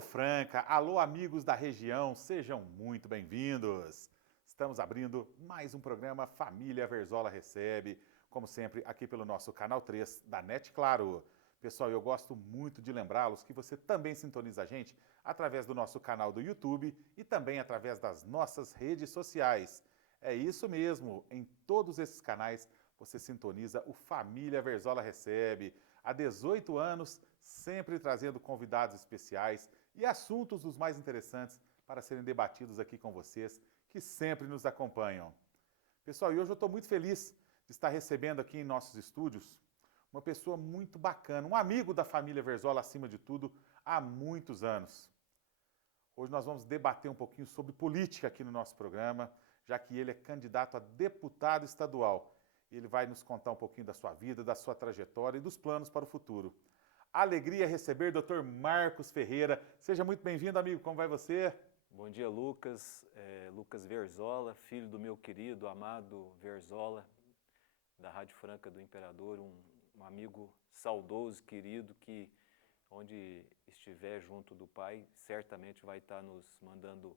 Alô Franca, alô amigos da região, sejam muito bem-vindos. Estamos abrindo mais um programa Família Verzola Recebe, como sempre aqui pelo nosso canal 3 da NET Claro. Pessoal, eu gosto muito de lembrá-los que você também sintoniza a gente através do nosso canal do YouTube e também através das nossas redes sociais. É isso mesmo, em todos esses canais você sintoniza o Família Verzola Recebe. Há 18 anos, sempre trazendo convidados especiais e assuntos dos mais interessantes para serem debatidos aqui com vocês, que sempre nos acompanham. Pessoal, e hoje eu estou muito feliz de estar recebendo aqui em nossos estúdios uma pessoa muito bacana, um amigo da família Verzola, acima de tudo, há muitos anos. Hoje nós vamos debater um pouquinho sobre política aqui no nosso programa, já que ele é candidato a deputado estadual. Ele vai nos contar um pouquinho da sua vida, da sua trajetória e dos planos para o futuro. Alegria receber Dr. Marcos Ferreira. Seja muito bem-vindo, amigo. Como vai você? Bom dia, Lucas. Lucas Verzola, filho do meu querido, amado Verzola, da Rádio Franca do Imperador, um amigo saudoso, querido, que onde estiver junto do Pai, certamente vai estar nos mandando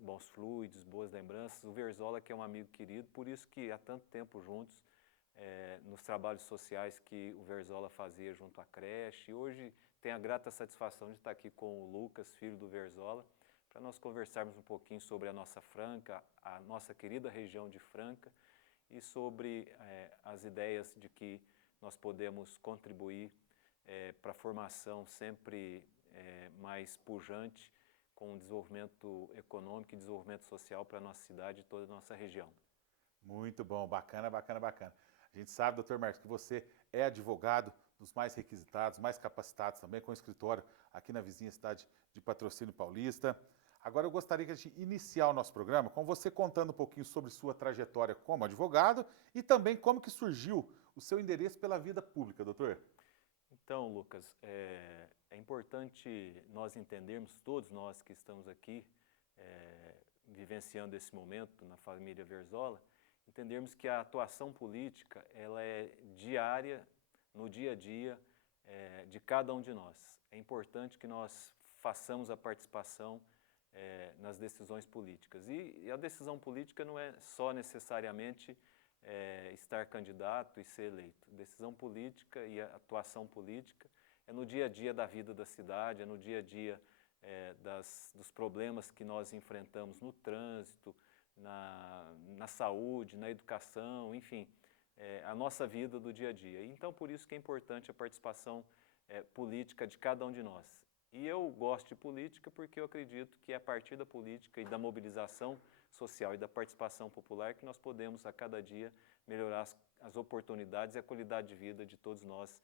bons fluidos, boas lembranças. O Verzola que é um amigo querido, por isso que há tanto tempo juntos, nos trabalhos sociais que o Verzola fazia junto à creche. E hoje tenho a grata satisfação de estar aqui com o Lucas, filho do Verzola, para nós conversarmos um pouquinho sobre a nossa Franca, a nossa querida região de Franca, e sobre as ideias de que nós podemos contribuir para a formação sempre mais pujante com o desenvolvimento econômico e desenvolvimento social para a nossa cidade e toda a nossa região. Muito bom, bacana, bacana, bacana. A gente sabe, doutor Marcos, que você é advogado dos mais requisitados, mais capacitados também, com escritório aqui na vizinha cidade de Patrocínio Paulista. Agora eu gostaria que a gente iniciar o nosso programa com você contando um pouquinho sobre sua trajetória como advogado e também como que surgiu o seu interesse pela vida pública, doutor. Então, Lucas, é importante nós entendermos, todos nós que estamos aqui vivenciando esse momento na família Verzola, entendermos que a atuação política ela é diária, no dia a dia de cada um de nós. É importante que nós façamos a participação nas decisões políticas. E a decisão política não é só necessariamente estar candidato e ser eleito. Decisão política e a atuação política é no dia a dia da vida da cidade, é no dia a dia dos problemas que nós enfrentamos no trânsito, na saúde, na educação, enfim, a nossa vida do dia a dia. Então, por isso que é importante a participação política de cada um de nós. E eu gosto de política porque eu acredito que é a partir da política e da mobilização social e da participação popular que nós podemos, a cada dia, melhorar as oportunidades e a qualidade de vida de todos nós,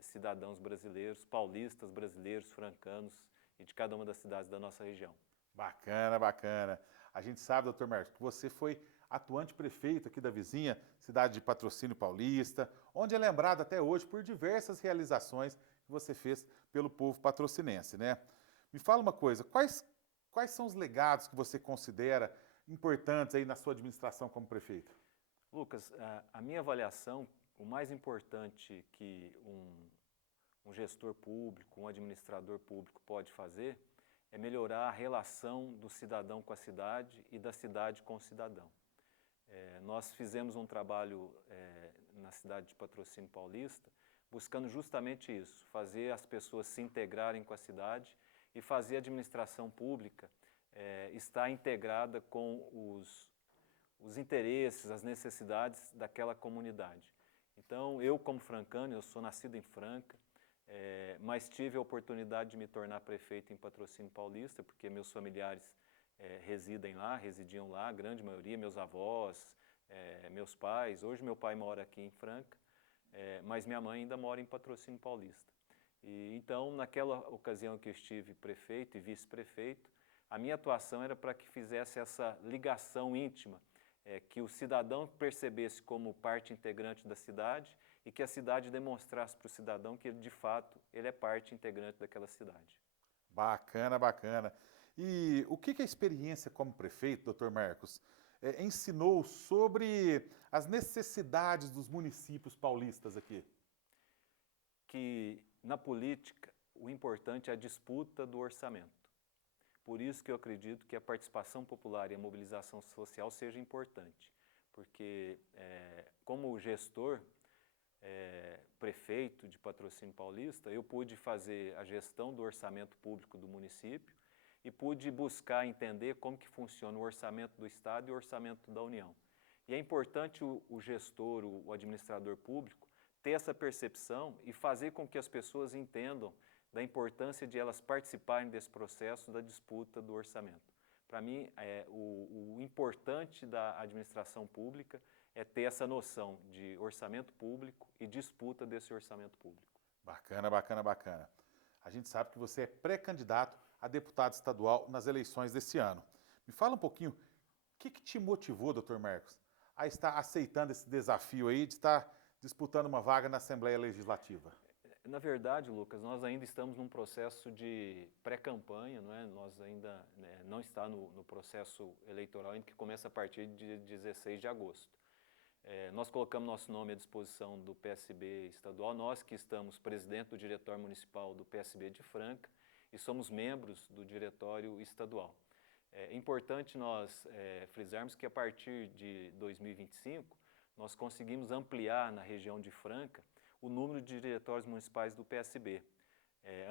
cidadãos brasileiros, paulistas, brasileiros, francanos e de cada uma das cidades da nossa região. Bacana, bacana. A gente sabe, doutor Marcos, que você foi atuante prefeito aqui da vizinha cidade de Patrocínio Paulista, onde é lembrado até hoje por diversas realizações que você fez pelo povo patrocinense, né? Me fala uma coisa, quais são os legados que você considera importantes aí na sua administração como prefeito? Lucas, a minha avaliação, o mais importante que um gestor público, um administrador público pode fazer é melhorar a relação do cidadão com a cidade e da cidade com o cidadão. Nós fizemos um trabalho na cidade de Patrocínio Paulista buscando justamente isso, fazer as pessoas se integrarem com a cidade e fazer a administração pública estar integrada com os interesses, as necessidades daquela comunidade. Então, eu como francano, eu sou nascido em Franca, mas tive a oportunidade de me tornar prefeito em Patrocínio Paulista, porque meus familiares residiam lá, a grande maioria, meus avós, meus pais. Hoje meu pai mora aqui em Franca, mas minha mãe ainda mora em Patrocínio Paulista. E, então, naquela ocasião que eu estive prefeito e vice-prefeito, a minha atuação era para que fizesse essa ligação íntima, que o cidadão percebesse como parte integrante da cidade e que a cidade demonstrasse para o cidadão que, de fato, ele é parte integrante daquela cidade. Bacana, bacana. E o que a experiência como prefeito, doutor Marcos, ensinou sobre as necessidades dos municípios paulistas aqui? Que na política o importante é a disputa do orçamento. Por isso que eu acredito que a participação popular e a mobilização social seja importante, porque como gestor, prefeito de Patrocínio Paulista, eu pude fazer a gestão do orçamento público do município e pude buscar entender como que funciona o orçamento do Estado e o orçamento da União. E é importante o gestor, o administrador público, ter essa percepção e fazer com que as pessoas entendam da importância de elas participarem desse processo da disputa do orçamento. Para mim, o importante da administração pública é ter essa noção de orçamento público e disputa desse orçamento público. Bacana, bacana, bacana. A gente sabe que você é pré-candidato a deputado estadual nas eleições desse ano. Me fala um pouquinho, o que te motivou, doutor Marcos, a estar aceitando esse desafio aí de estar disputando uma vaga na Assembleia Legislativa? Na verdade, Lucas, nós ainda estamos num processo de pré-campanha, não é? Nós ainda não está no processo eleitoral, ainda que começa a partir de 16 de agosto. Nós colocamos nosso nome à disposição do PSB estadual, nós que estamos presidente do diretório municipal do PSB de Franca e somos membros do diretório estadual. É importante nós frisarmos que a partir de 2025 nós conseguimos ampliar na região de Franca o número de diretórios municipais do PSB.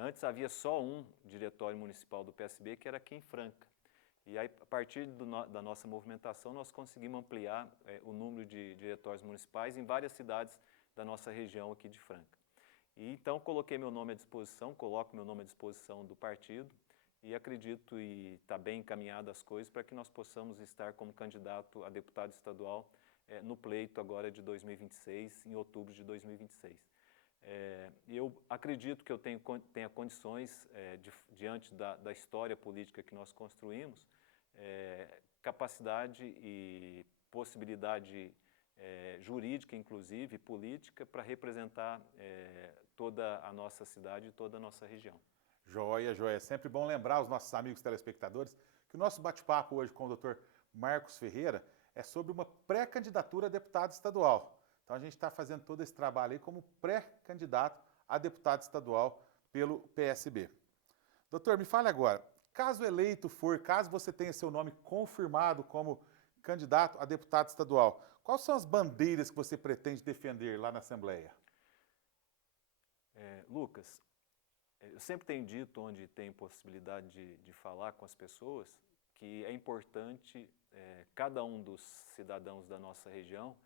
Antes havia só um diretório municipal do PSB, que era aqui em Franca. E aí, a partir da nossa movimentação, nós conseguimos ampliar o número de diretórios municipais em várias cidades da nossa região aqui de Franca. E então, coloquei meu nome à disposição, coloco meu nome à disposição do partido e acredito e está bem encaminhado as coisas para que nós possamos estar como candidato a deputado estadual no pleito agora de 2026, em outubro de 2026. Eu acredito que eu tenha condições, diante da história política que nós construímos, capacidade e possibilidade jurídica, inclusive, e política, para representar toda a nossa cidade e toda a nossa região. Joia, joia. É sempre bom lembrar aos nossos amigos telespectadores que o nosso bate-papo hoje com o doutor Marcos Ferreira é sobre uma pré-candidatura a deputado estadual. Então a gente está fazendo todo esse trabalho aí como pré-candidato a deputado estadual pelo PSB. Doutor, me fale agora, caso eleito for, caso você tenha seu nome confirmado como candidato a deputado estadual, quais são as bandeiras que você pretende defender lá na Assembleia? Lucas, eu sempre tenho dito, onde tenho possibilidade de falar com as pessoas, que é importante cada um dos cidadãos da nossa região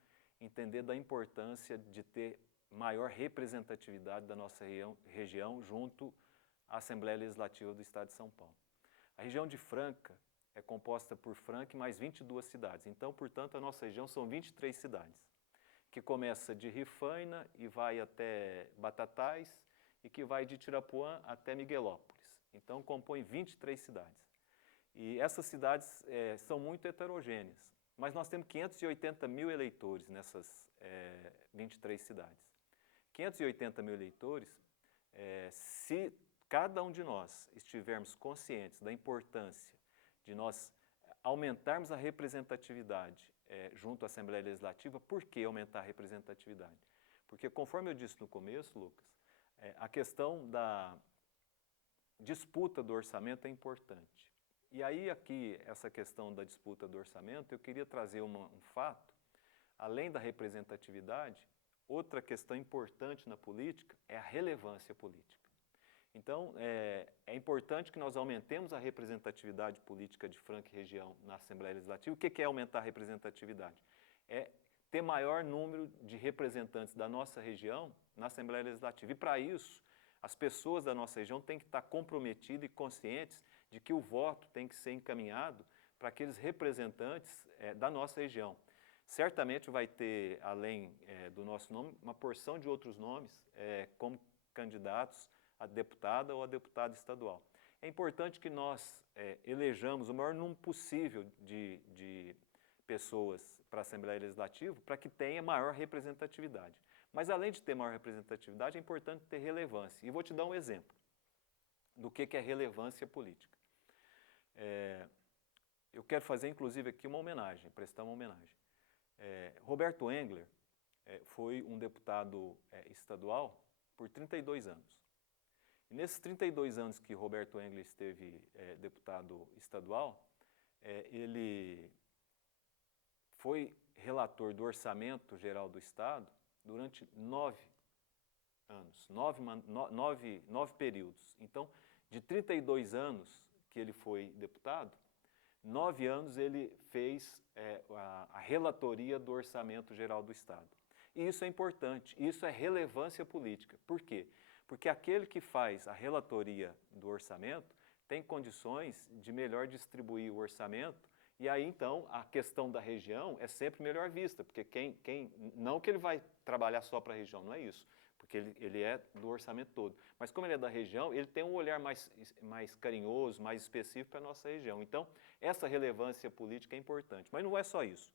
entender da importância de ter maior representatividade da nossa região junto à Assembleia Legislativa do Estado de São Paulo. A região de Franca é composta por Franca e mais 22 cidades. Então, portanto, a nossa região são 23 cidades, que começa de Rifaina e vai até Batatais e que vai de Tirapuã até Miguelópolis. Então, compõe 23 cidades. E essas cidades são muito heterogêneas, mas nós temos 580 mil eleitores nessas 23 cidades. 580 mil eleitores, se cada um de nós estivermos conscientes da importância de nós aumentarmos a representatividade junto à Assembleia Legislativa. Por que aumentar a representatividade? Porque, conforme eu disse no começo, Lucas, a questão da disputa do orçamento é importante. E aí, aqui, essa questão da disputa do orçamento, eu queria trazer um fato, além da representatividade, outra questão importante na política é a relevância política. Então, é importante que nós aumentemos a representatividade política de Franca e região na Assembleia Legislativa. O que é aumentar a representatividade? É ter maior número de representantes da nossa região na Assembleia Legislativa. E, para isso, as pessoas da nossa região têm que estar comprometidas e conscientes de que o voto tem que ser encaminhado para aqueles representantes da nossa região. Certamente vai ter, além do nosso nome, uma porção de outros nomes como candidatos a deputada ou a deputado estadual. É importante que nós elejamos o maior número possível de pessoas para a Assembleia Legislativa para que tenha maior representatividade. Mas, além de ter maior representatividade, é importante ter relevância. E vou te dar um exemplo do que é relevância política. Eu quero fazer, inclusive, aqui uma homenagem, prestar uma homenagem. Roberto Engler foi um deputado estadual por 32 anos. E nesses 32 anos que Roberto Engler esteve deputado estadual, ele foi relator do Orçamento Geral do Estado durante 9 anos, 9 períodos. Então, de 32 anos que ele foi deputado, 9 anos ele fez a relatoria do Orçamento Geral do Estado. E isso é importante, isso é relevância política. Por quê? Porque aquele que faz a relatoria do orçamento tem condições de melhor distribuir o orçamento, e aí então a questão da região é sempre melhor vista, porque não que ele vai trabalhar só para a região, não é isso, porque ele é do orçamento todo, mas como ele é da região, ele tem um olhar mais carinhoso, mais específico para a nossa região. Então, essa relevância política é importante, mas não é só isso.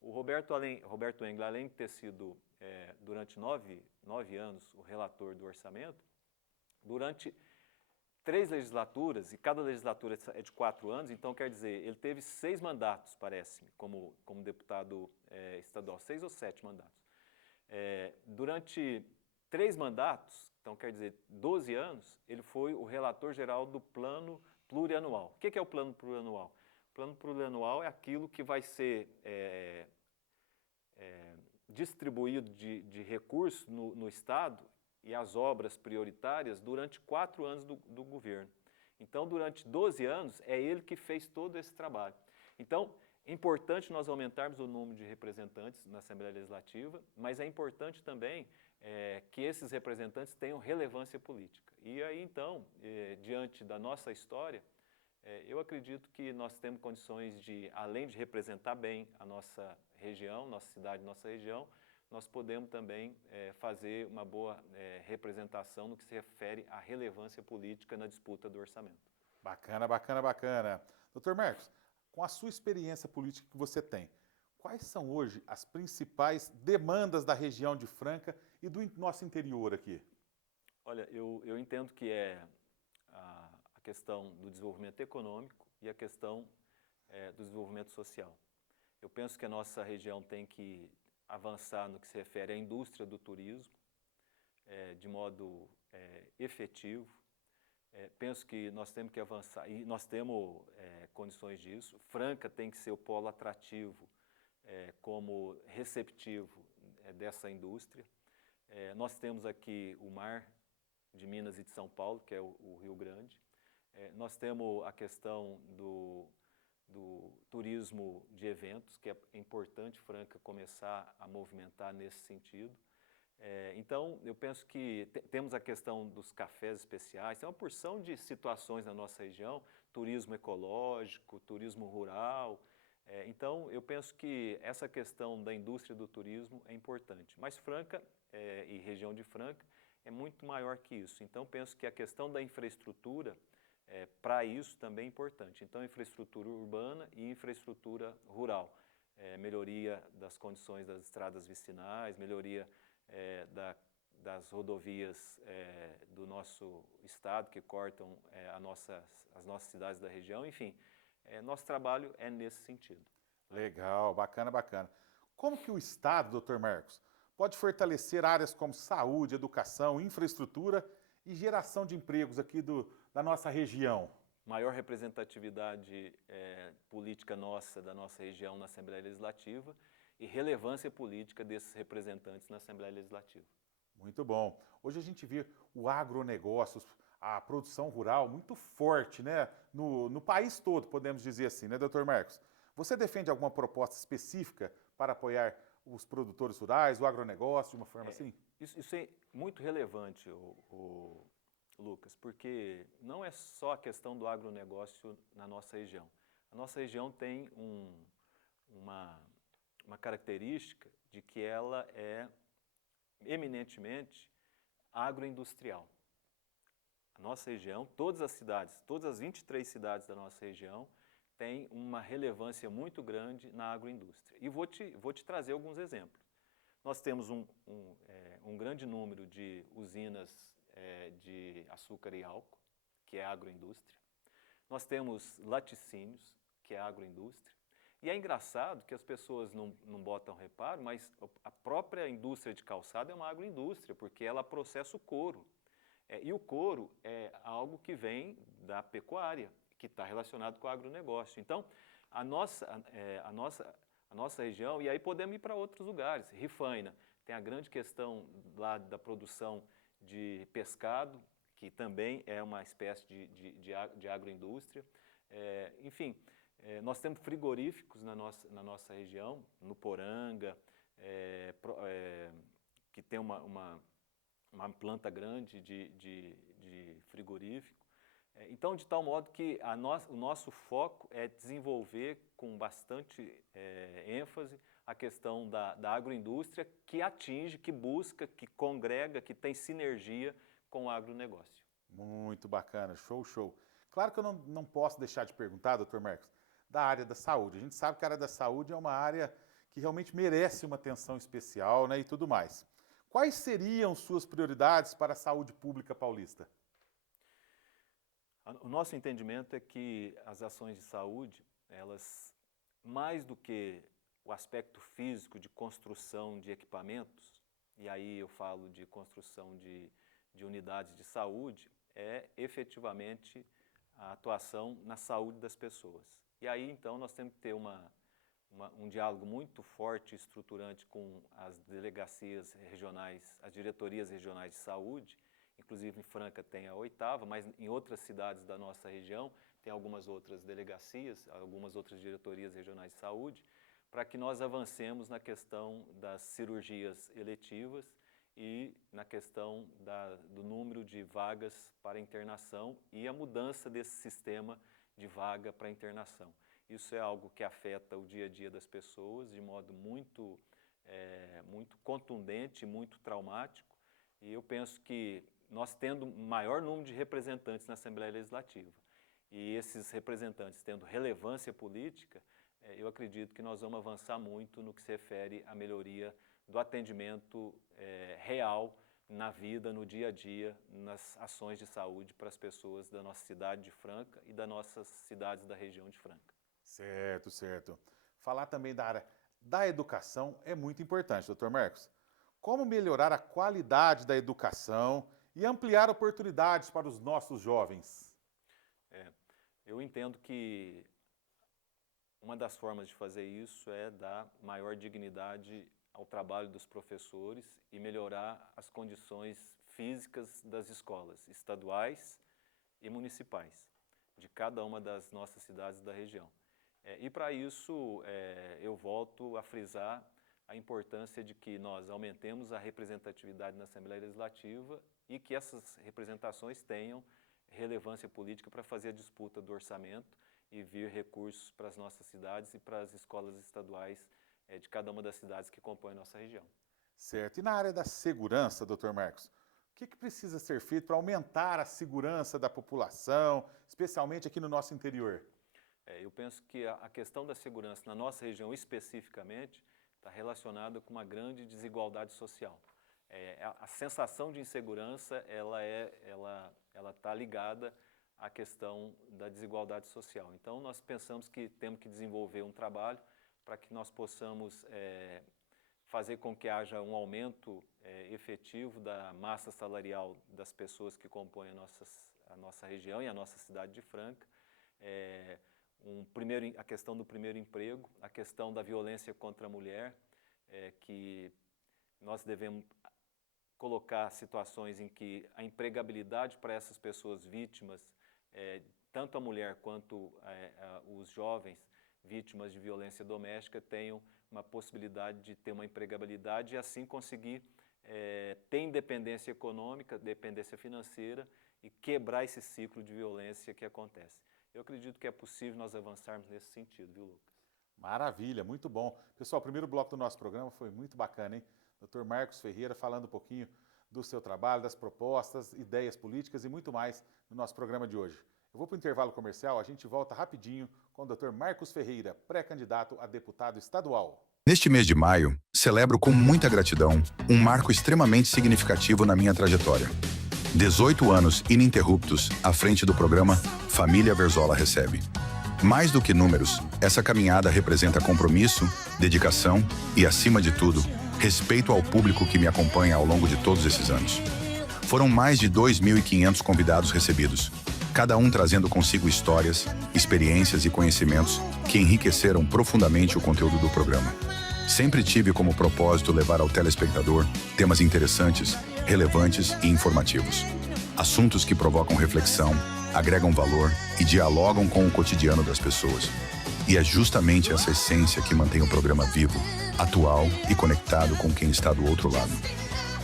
O Roberto Engler, além de ter sido, durante 9 anos, o relator do orçamento, durante 3 legislaturas, e cada legislatura é de 4 anos, então quer dizer, ele teve 6 mandatos, parece-me, como deputado estadual, 6 ou 7 mandatos. Durante 3 mandatos, então quer dizer, 12 anos, ele foi o relator geral do Plano Plurianual. O que é o Plano Plurianual? O Plano Plurianual é aquilo que vai ser distribuído de recursos no Estado e as obras prioritárias durante 4 anos do governo. Então, durante 12 anos, é ele que fez todo esse trabalho. Então, é importante nós aumentarmos o número de representantes na Assembleia Legislativa, mas é importante também que esses representantes tenham relevância política. E aí, então, diante da nossa história, eu acredito que nós temos condições de, além de representar bem a nossa região, nossa cidade, nossa região, nós podemos também fazer uma boa representação no que se refere à relevância política na disputa do orçamento. Bacana, bacana, bacana. Doutor Marcos, com a sua experiência política que você tem, quais são hoje as principais demandas da região de Franca e do nosso interior aqui? Olha, eu entendo que é a questão do desenvolvimento econômico e a questão do desenvolvimento social. Eu penso que a nossa região tem que avançar no que se refere à indústria do turismo, de modo efetivo. Penso que nós temos que avançar, e nós temos condições disso. Franca tem que ser o polo atrativo, como receptivo dessa indústria. Nós temos aqui o mar de Minas e de São Paulo, que é o Rio Grande. Nós temos a questão do turismo de eventos, que é importante Franca começar a movimentar nesse sentido. Então, eu penso que temos a questão dos cafés especiais, tem uma porção de situações na nossa região, turismo ecológico, turismo rural. Então, eu penso que essa questão da indústria do turismo é importante. Mas Franca e região de Franca é muito maior que isso. Então, penso que a questão da infraestrutura, para isso também é importante. Então, infraestrutura urbana e infraestrutura rural. Melhoria das condições das estradas vicinais, melhoria das rodovias do nosso estado que cortam as nossas cidades da região. Enfim, nosso trabalho é nesse sentido. Legal, bacana, bacana. Como que o Estado, doutor Marcos, pode fortalecer áreas como saúde, educação, infraestrutura e geração de empregos aqui da nossa região? Maior representatividade política nossa, da nossa região na Assembleia Legislativa e relevância política desses representantes na Assembleia Legislativa. Muito bom. Hoje a gente vê o agronegócio, a produção rural muito forte, né? No país todo, podemos dizer assim, né, doutor Marcos? Você defende alguma proposta específica para apoiar os produtores rurais, o agronegócio, de uma forma assim? Isso é muito relevante, Lucas, porque não é só a questão do agronegócio na nossa região. A nossa região tem uma característica de que ela é eminentemente agroindustrial. A nossa região, todas as cidades, todas as 23 cidades da nossa região têm uma relevância muito grande na agroindústria. E vou te trazer alguns exemplos. Nós temos um grande número de usinas de açúcar e álcool, que é agroindústria. Nós temos laticínios, que é agroindústria. E é engraçado que as pessoas não botam reparo, mas a própria indústria de calçado é uma agroindústria, porque ela processa o couro. E o couro é algo que vem da pecuária, que está relacionado com o agronegócio. Então, a nossa região, e aí podemos ir para outros lugares. Rifaina tem a grande questão lá da produção de pescado, que também é uma espécie de agroindústria. Enfim, nós temos frigoríficos na nossa região, no Poranga, que tem uma planta grande de frigorífico. Então, de tal modo que o nosso foco é desenvolver com bastante ênfase a questão da agroindústria que atinge, que busca, que congrega, que tem sinergia com o agronegócio. Muito bacana, show, show. Claro que eu não posso deixar de perguntar, doutor Marcos, da área da saúde. A gente sabe que a área da saúde é uma área que realmente merece uma atenção especial, né, e tudo mais. Quais seriam suas prioridades para a saúde pública paulista? O nosso entendimento é que as ações de saúde, elas, mais do que o aspecto físico de construção de equipamentos, e aí eu falo de construção de unidades de saúde, é efetivamente a atuação na saúde das pessoas. E aí, então, nós temos que ter um diálogo muito forte e estruturante com as delegacias regionais, as diretorias regionais de saúde. Inclusive em Franca tem a 8ª, mas em outras cidades da nossa região tem algumas outras delegacias, algumas outras diretorias regionais de saúde, para que nós avancemos na questão das cirurgias eletivas e na questão do número de vagas para internação e a mudança desse sistema de vaga para internação. Isso é algo que afeta o dia a dia das pessoas de modo muito contundente, muito traumático, e eu penso que nós tendo maior número de representantes na Assembleia Legislativa e esses representantes tendo relevância política, eu acredito que nós vamos avançar muito no que se refere à melhoria do atendimento real na vida, no dia a dia, nas ações de saúde para as pessoas da nossa cidade de Franca e das nossas cidades da região de Franca. Certo, certo. Falar também da área da educação é muito importante, doutor Marcos. Como melhorar a qualidade da educação e ampliar oportunidades para os nossos jovens? Eu entendo que uma das formas de fazer isso é dar maior dignidade ao trabalho dos professores e melhorar as condições físicas das escolas estaduais e municipais, de cada uma das nossas cidades da região. E para isso, eu volto a frisar a importância de que nós aumentemos a representatividade na Assembleia Legislativa e que essas representações tenham relevância política para fazer a disputa do orçamento e vir recursos para as nossas cidades e para as escolas estaduais de cada uma das cidades que compõem a nossa região. Certo. E na área da segurança, doutor Marcos, o que precisa ser feito para aumentar a segurança da população, especialmente aqui no nosso interior? Eu penso que a questão da segurança na nossa região especificamente está relacionada com uma grande desigualdade social. A sensação de insegurança ela está ligada à questão da desigualdade social. Então, nós pensamos que temos que desenvolver um trabalho para que nós possamos fazer com que haja um aumento efetivo da massa salarial das pessoas que compõem a nossa região e a nossa cidade de Franca. A questão do primeiro emprego, a questão da violência contra a mulher, que nós devemos colocar situações em que a empregabilidade para essas pessoas vítimas, tanto a mulher quanto os jovens vítimas de violência doméstica, tenham uma possibilidade de ter uma empregabilidade e assim conseguir ter independência econômica, dependência financeira e quebrar esse ciclo de violência que acontece. Eu acredito que é possível nós avançarmos nesse sentido, viu, Lucas? Maravilha, muito bom. Pessoal, o primeiro bloco do nosso programa foi muito bacana, hein? Dr. Marcos Ferreira falando um pouquinho do seu trabalho, das propostas, ideias políticas e muito mais no nosso programa de hoje. Eu vou para o intervalo comercial, a gente volta rapidinho com o Dr. Marcos Ferreira, pré-candidato a deputado estadual. Neste mês de maio, celebro com muita gratidão um marco extremamente significativo na minha trajetória. 18 anos ininterruptos à frente do programa Família Verzola Recebe. Mais do que números, essa caminhada representa compromisso, dedicação e, acima de tudo, respeito ao público que me acompanha ao longo de todos esses anos. Foram mais de 2.500 convidados recebidos, cada um trazendo consigo histórias, experiências e conhecimentos que enriqueceram profundamente o conteúdo do programa. Sempre tive como propósito levar ao telespectador temas interessantes, relevantes e informativos. Assuntos que provocam reflexão, agregam valor e dialogam com o cotidiano das pessoas. E é justamente essa essência que mantém o programa vivo, atual e conectado com quem está do outro lado.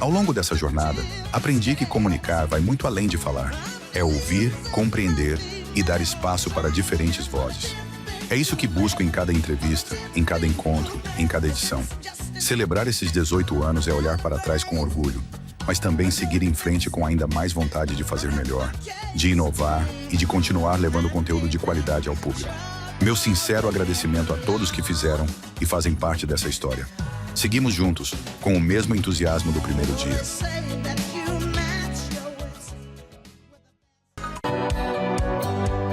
Ao longo dessa jornada, aprendi que comunicar vai muito além de falar. É ouvir, compreender e dar espaço para diferentes vozes. É isso que busco em cada entrevista, em cada encontro, em cada edição. Celebrar esses 18 anos é olhar para trás com orgulho, mas também seguir em frente com ainda mais vontade de fazer melhor, de inovar e de continuar levando conteúdo de qualidade ao público. Meu sincero agradecimento a todos que fizeram e fazem parte dessa história. Seguimos juntos, com o mesmo entusiasmo do primeiro dia.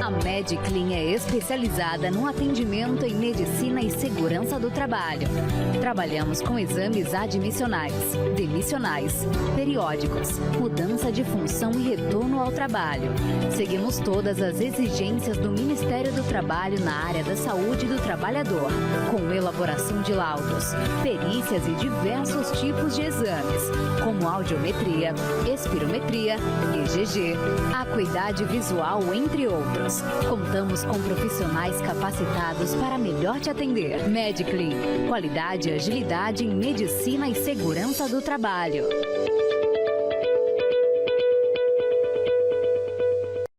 A Mediclin é especializada no atendimento em medicina e segurança do trabalho. Trabalhamos com exames admissionais, demissionais, periódicos, mudança de função e retorno ao trabalho. Seguimos todas as exigências do Ministério do Trabalho na área da saúde do trabalhador, com elaboração de laudos, perícias e diversos tipos de exames, como audiometria, espirometria, EGG, acuidade visual, entre outros. Contamos com profissionais capacitados para melhor te atender. Mediclin, qualidade e agilidade em medicina e segurança do trabalho.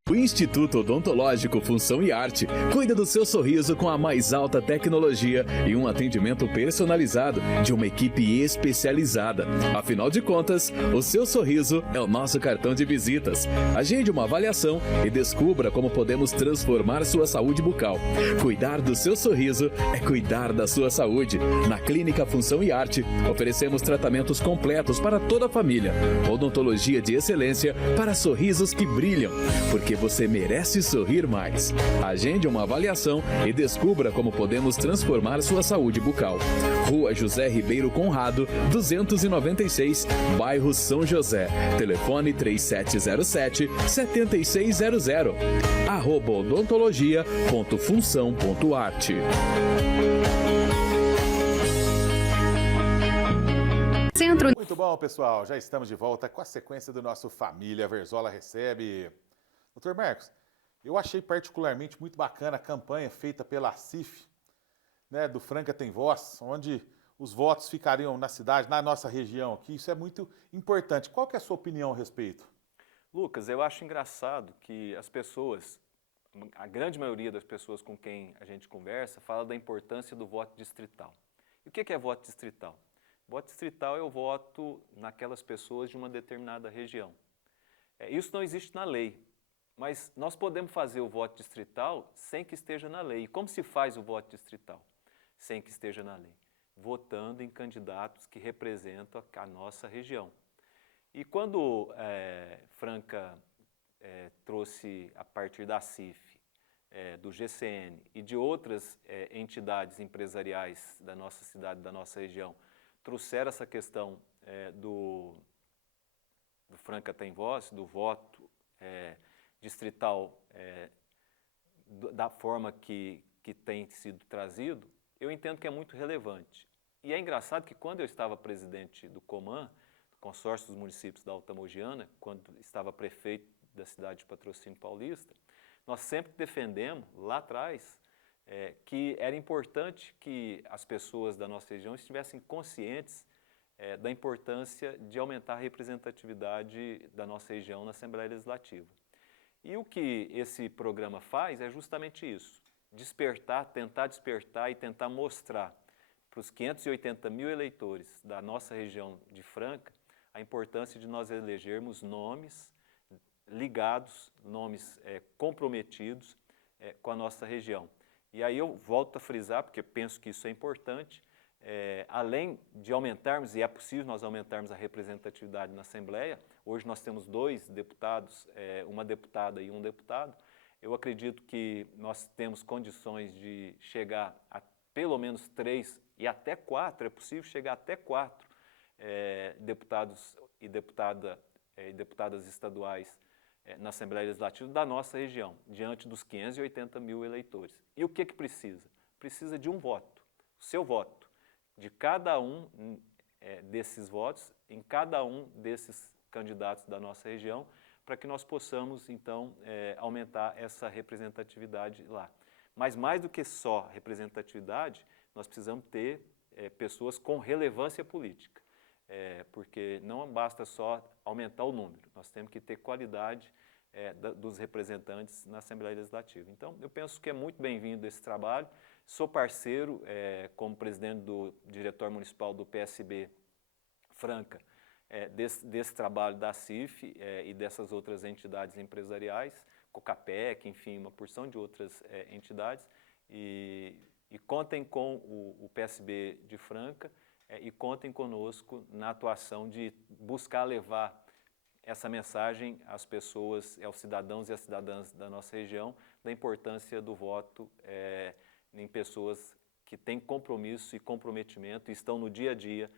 O Instituto Odontológico Função e Arte cuida do seu sorriso com a mais alta tecnologia e um atendimento personalizado de uma equipe especializada. Afinal de contas, o seu sorriso é o nosso cartão de visitas. Agende uma avaliação e descubra como podemos transformar sua saúde bucal. Cuidar do seu sorriso é cuidar da sua saúde. Na Clínica Função e Arte, oferecemos tratamentos completos para toda a família. Odontologia de excelência para sorrisos que brilham. Porque você merece sorrir mais. Agende uma avaliação e descubra como podemos transformar sua saúde bucal. Rua José Ribeiro Conrado, 296, bairro São José. Telefone 3707-7600. @odontologia.função.arte. Muito bom, pessoal. Já estamos de volta com a sequência do nosso Família Verzola Recebe. Doutor Marcos, eu achei particularmente muito bacana a campanha feita pela CIF, né, do Franca Tem Voz, onde os votos ficariam na cidade, na nossa região aqui. Isso é muito importante. Qual que é a sua opinião a respeito? Lucas, eu acho engraçado que as pessoas, a grande maioria das pessoas com quem a gente conversa, fala da importância do voto distrital. E o que é voto distrital? Voto distrital é o voto naquelas pessoas de uma determinada região. Isso não existe na lei. Mas nós podemos fazer o voto distrital sem que esteja na lei. E como se faz o voto distrital sem que esteja na lei? Votando em candidatos que representam a nossa região. E quando Franca trouxe, a partir da CIF, do GCN e de outras entidades empresariais da nossa cidade, da nossa região, trouxeram essa questão do Franca Tem Voz, do voto distrital da forma que tem sido trazido, eu entendo que é muito relevante. E é engraçado que quando eu estava presidente do COMAN, Consórcio dos Municípios da Alta Mogiana, quando estava prefeito da cidade de Patrocínio Paulista, nós sempre defendemos, lá atrás, que era importante que as pessoas da nossa região estivessem conscientes da importância de aumentar a representatividade da nossa região na Assembleia Legislativa. E o que esse programa faz é justamente isso, tentar despertar e tentar mostrar para os 580 mil eleitores da nossa região de Franca a importância de nós elegermos nomes ligados, nomes comprometidos com a nossa região. E aí eu volto a frisar, porque penso que isso é importante, além de aumentarmos, e é possível nós aumentarmos a representatividade na Assembleia, hoje nós temos 2 deputados, uma deputada e um deputado, eu acredito que nós temos condições de chegar a pelo menos 3 e até 4, é possível chegar até 4 deputados e deputada e deputadas estaduais na Assembleia Legislativa da nossa região, diante dos 580 mil eleitores. E o que precisa? Precisa de um voto, o seu voto, de cada um desses votos, em cada um desses candidatos da nossa região, para que nós possamos, então, aumentar essa representatividade lá. Mas mais do que só representatividade, nós precisamos ter pessoas com relevância política, porque não basta só aumentar o número, nós temos que ter qualidade dos representantes na Assembleia Legislativa. Então, eu penso que é muito bem-vindo esse trabalho. Sou parceiro, como presidente do Diretório Municipal do PSB Franca, desse trabalho da CIF e dessas outras entidades empresariais, COCAPEC, enfim, uma porção de outras entidades, e contem com o PSB de Franca e contem conosco na atuação de buscar levar essa mensagem às pessoas, aos cidadãos e às cidadãs da nossa região, da importância do voto em pessoas que têm compromisso e comprometimento e estão no dia a dia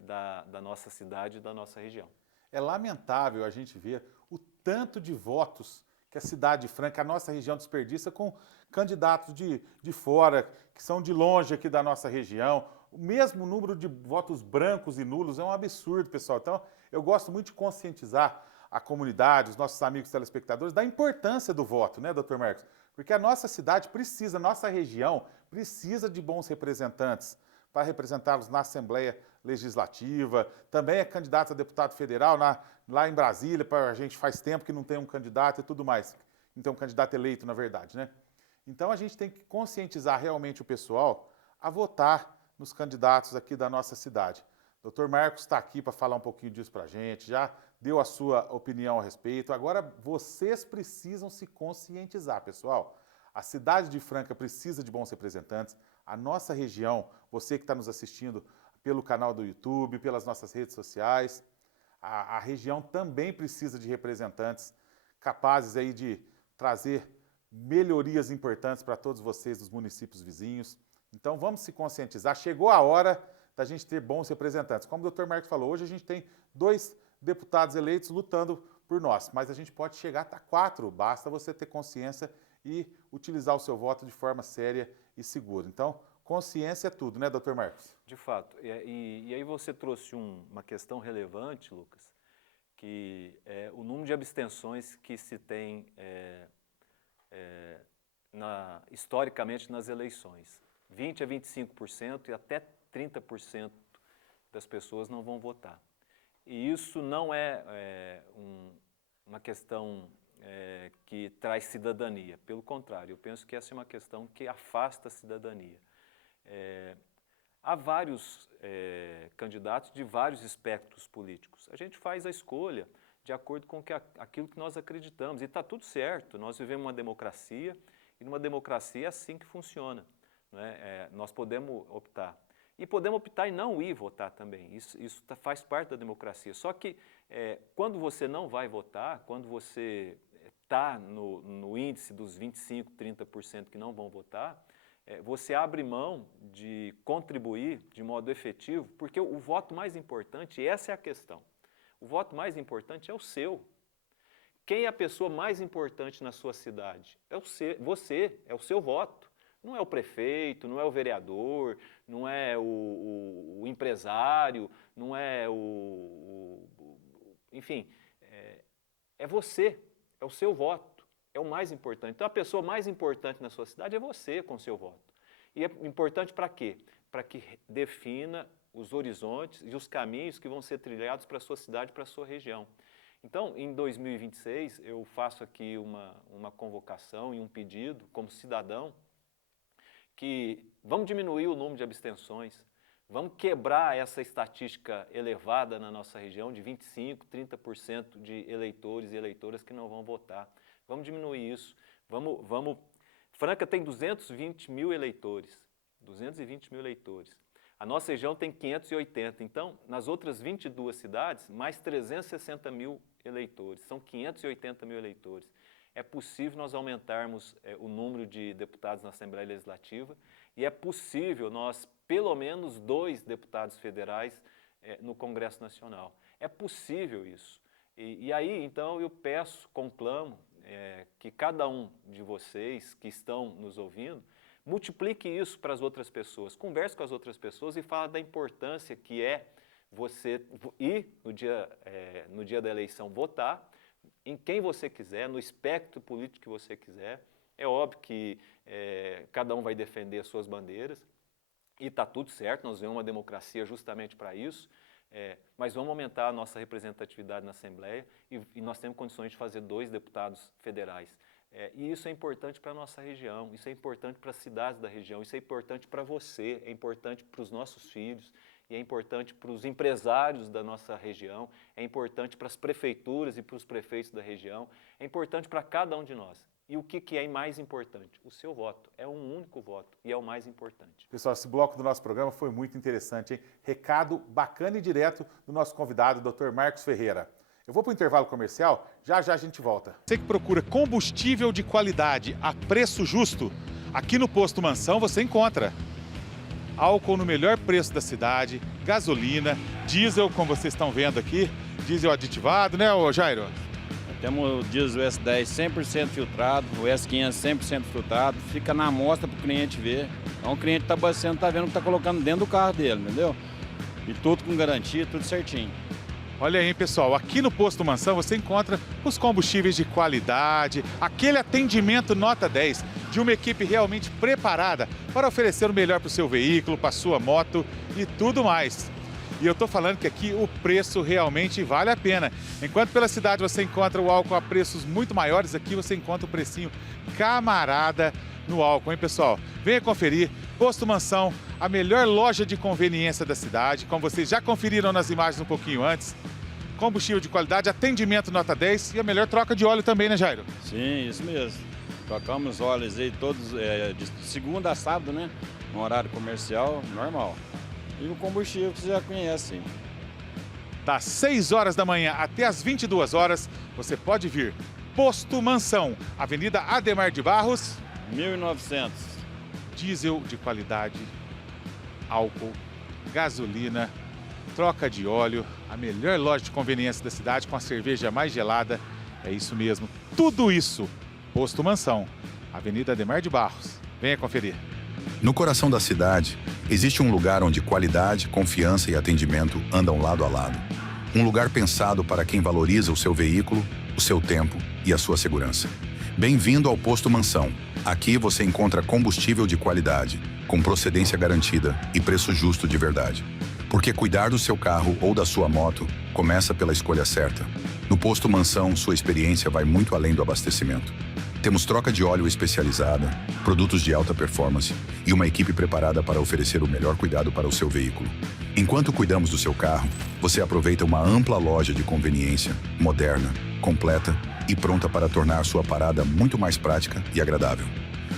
da nossa cidade e da nossa região. É lamentável a gente ver o tanto de votos que a cidade de Franca, a nossa região, desperdiça com candidatos de fora, que são de longe aqui da nossa região. O mesmo número de votos brancos e nulos é um absurdo, pessoal. Então, eu gosto muito de conscientizar a comunidade, os nossos amigos telespectadores, da importância do voto, né, doutor Marcos? Porque a nossa cidade precisa, a nossa região precisa de bons representantes para representá-los na Assembleia Legislativa. Também é candidato a deputado federal lá em Brasília, a gente faz tempo que não tem um candidato e tudo mais. Não tem um candidato eleito, na verdade, né? Então a gente tem que conscientizar realmente o pessoal a votar nos candidatos aqui da nossa cidade. O Dr. Marcos está aqui para falar um pouquinho disso para a gente, já deu a sua opinião a respeito. Agora vocês precisam se conscientizar, pessoal. A cidade de Franca precisa de bons representantes. A nossa região, você que está nos assistindo pelo canal do YouTube, pelas nossas redes sociais, a região também precisa de representantes capazes aí de trazer melhorias importantes para todos vocês dos municípios vizinhos. Então vamos se conscientizar. Chegou a hora da gente ter bons representantes. Como o Dr. Marcos falou, hoje a gente tem 2 deputados eleitos lutando por nós, mas a gente pode chegar até 4, basta você ter consciência e utilizar o seu voto de forma séria e segura. Então, consciência é tudo, né, Dr. Marcos? De fato. E aí você trouxe uma questão relevante, Lucas, que é o número de abstenções que se tem historicamente nas eleições. 20% a 25% e até 30% das pessoas não vão votar. E isso não é uma questão que traz cidadania. Pelo contrário, eu penso que essa é uma questão que afasta a cidadania. Há vários candidatos de vários espectros políticos. A gente faz a escolha de acordo com aquilo que nós acreditamos. E está tudo certo, nós vivemos uma democracia e numa democracia é assim que funciona. Não é? Nós podemos optar. E podemos optar em não ir votar também. Isso faz parte da democracia. Só que quando você não vai votar, quando você está no índice dos 25%, 30% que não vão votar, você abre mão de contribuir de modo efetivo, porque o voto mais importante, essa é a questão, o voto mais importante é o seu. Quem é a pessoa mais importante na sua cidade? Você, é o seu voto. Não é o prefeito, não é o vereador, não é o empresário, não é enfim, é você, é o seu voto, é o mais importante. Então a pessoa mais importante na sua cidade é você com o seu voto. E é importante para quê? Para que defina os horizontes e os caminhos que vão ser trilhados para a sua cidade, para a sua região. Então, em 2026, eu faço aqui uma convocação e um pedido como cidadão que vamos diminuir o número de abstenções, vamos quebrar essa estatística elevada na nossa região de 25%, 30% de eleitores e eleitoras que não vão votar. Vamos diminuir isso. Franca tem 220 mil eleitores, 220 mil eleitores. A nossa região tem 580, então, nas outras 22 cidades, mais 360 mil eleitores, são 580 mil eleitores. É possível nós aumentarmos o número de deputados na Assembleia Legislativa e é possível nós, pelo menos 2 deputados federais no Congresso Nacional. É possível isso. E aí, então, eu peço, conclamo, que cada um de vocês que estão nos ouvindo, multiplique isso para as outras pessoas, converse com as outras pessoas e fala da importância que é você ir no dia da eleição votar em quem você quiser, no espectro político que você quiser. É óbvio que cada um vai defender as suas bandeiras e está tudo certo, nós vivemos uma democracia justamente para isso, mas vamos aumentar a nossa representatividade na Assembleia e nós temos condições de fazer 2 deputados federais. E isso é importante para a nossa região, isso é importante para as cidades da região, isso é importante para você, é importante para os nossos filhos, e é importante para os empresários da nossa região, é importante para as prefeituras e para os prefeitos da região, é importante para cada um de nós. E o que é mais importante? O seu voto. É um único voto e é o mais importante. Pessoal, esse bloco do nosso programa foi muito interessante, hein? Recado bacana e direto do nosso convidado, Dr. Marcos Ferreira. Eu vou para o intervalo comercial, já a gente volta. Você que procura combustível de qualidade a preço justo, aqui no Posto Mansão você encontra álcool no melhor preço da cidade, gasolina, diesel, como vocês estão vendo aqui, diesel aditivado, né, Jairo? Temos o diesel S10 100% filtrado, o S500 100% filtrado, fica na amostra para o cliente ver. Então o cliente está abastecendo, está vendo o que está colocando dentro do carro dele, entendeu? E tudo com garantia, tudo certinho. Olha aí, pessoal, aqui no Posto Mansão você encontra os combustíveis de qualidade, aquele atendimento nota 10 de uma equipe realmente preparada para oferecer o melhor para o seu veículo, para a sua moto e tudo mais. E eu estou falando que aqui o preço realmente vale a pena. Enquanto pela cidade você encontra o álcool a preços muito maiores, aqui você encontra o precinho camarada no álcool, hein, pessoal? Venha conferir. Posto Mansão, a melhor loja de conveniência da cidade, como vocês já conferiram nas imagens um pouquinho antes. Combustível de qualidade, atendimento nota 10 e a melhor troca de óleo também, né, Jairo? Sim, isso mesmo. Trocamos óleos aí todos de segunda a sábado, né? No horário comercial normal. E o combustível que você já conhece. Das 6 horas da manhã até as 22 horas, você pode vir. Posto Mansão, Avenida Ademar de Barros. 1900. Diesel de qualidade, álcool, gasolina, troca de óleo, a melhor loja de conveniência da cidade com a cerveja mais gelada. É isso mesmo, tudo isso. Posto Mansão, Avenida Ademar de Barros. Venha conferir. No coração da cidade, existe um lugar onde qualidade, confiança e atendimento andam lado a lado. Um lugar pensado para quem valoriza o seu veículo, o seu tempo e a sua segurança. Bem-vindo ao Posto Mansão. Aqui você encontra combustível de qualidade, com procedência garantida e preço justo de verdade. Porque cuidar do seu carro ou da sua moto começa pela escolha certa. No Posto Mansão, sua experiência vai muito além do abastecimento. Temos troca de óleo especializada, produtos de alta performance e uma equipe preparada para oferecer o melhor cuidado para o seu veículo. Enquanto cuidamos do seu carro, você aproveita uma ampla loja de conveniência, moderna, completa e pronta para tornar sua parada muito mais prática e agradável.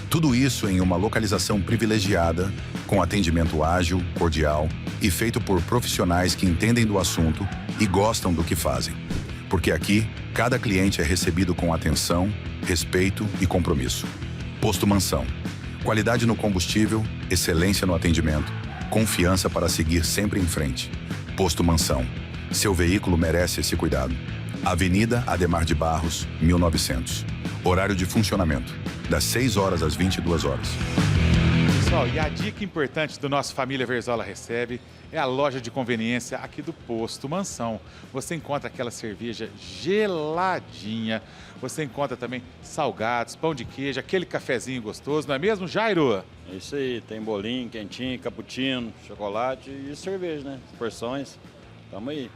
Tudo isso em uma localização privilegiada, com atendimento ágil, cordial e feito por profissionais que entendem do assunto e gostam do que fazem. Porque aqui, cada cliente é recebido com atenção, respeito e compromisso. Posto Mansão. Qualidade no combustível, excelência no atendimento, confiança para seguir sempre em frente. Posto Mansão. Seu veículo merece esse cuidado. Avenida Ademar de Barros, 1900. Horário de funcionamento, das 6 horas às 22 horas. Pessoal, e a dica importante do nosso Família Verzola Recebe é a loja de conveniência aqui do Posto Mansão. Você encontra aquela cerveja geladinha, você encontra também salgados, pão de queijo, aquele cafezinho gostoso, não é mesmo, Jairo? É isso aí, tem bolinho, quentinho, cappuccino, chocolate e cerveja, né? Porções, tamo aí.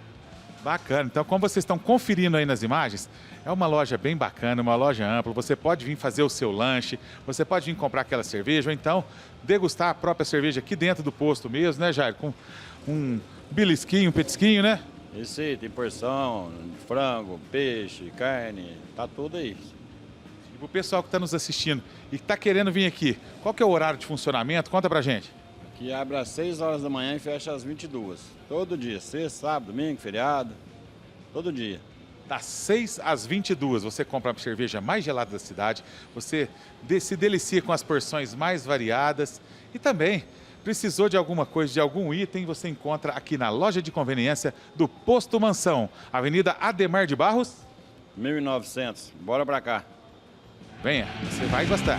Bacana, então como vocês estão conferindo aí nas imagens, é uma loja bem bacana, uma loja ampla, você pode vir fazer o seu lanche, você pode vir comprar aquela cerveja, ou então degustar a própria cerveja aqui dentro do posto mesmo, né, Jairo? Com um belisquinho, um petisquinho, né? Isso aí, tem porção, frango, peixe, carne, tá tudo aí. E pro pessoal que está nos assistindo e que está querendo vir aqui, qual que é o horário de funcionamento? Conta pra gente. Aqui abre às 6 horas da manhã e fecha às 22. Todo dia, sexta, sábado, domingo, feriado, todo dia. Das 6 às 22, você compra a cerveja mais gelada da cidade, você se delicia com as porções mais variadas e também Precisou de alguma coisa, de algum item, você encontra aqui na loja de conveniência do Posto Mansão, Avenida Ademar de Barros. 1900. Bora pra cá. Venha, você vai gostar.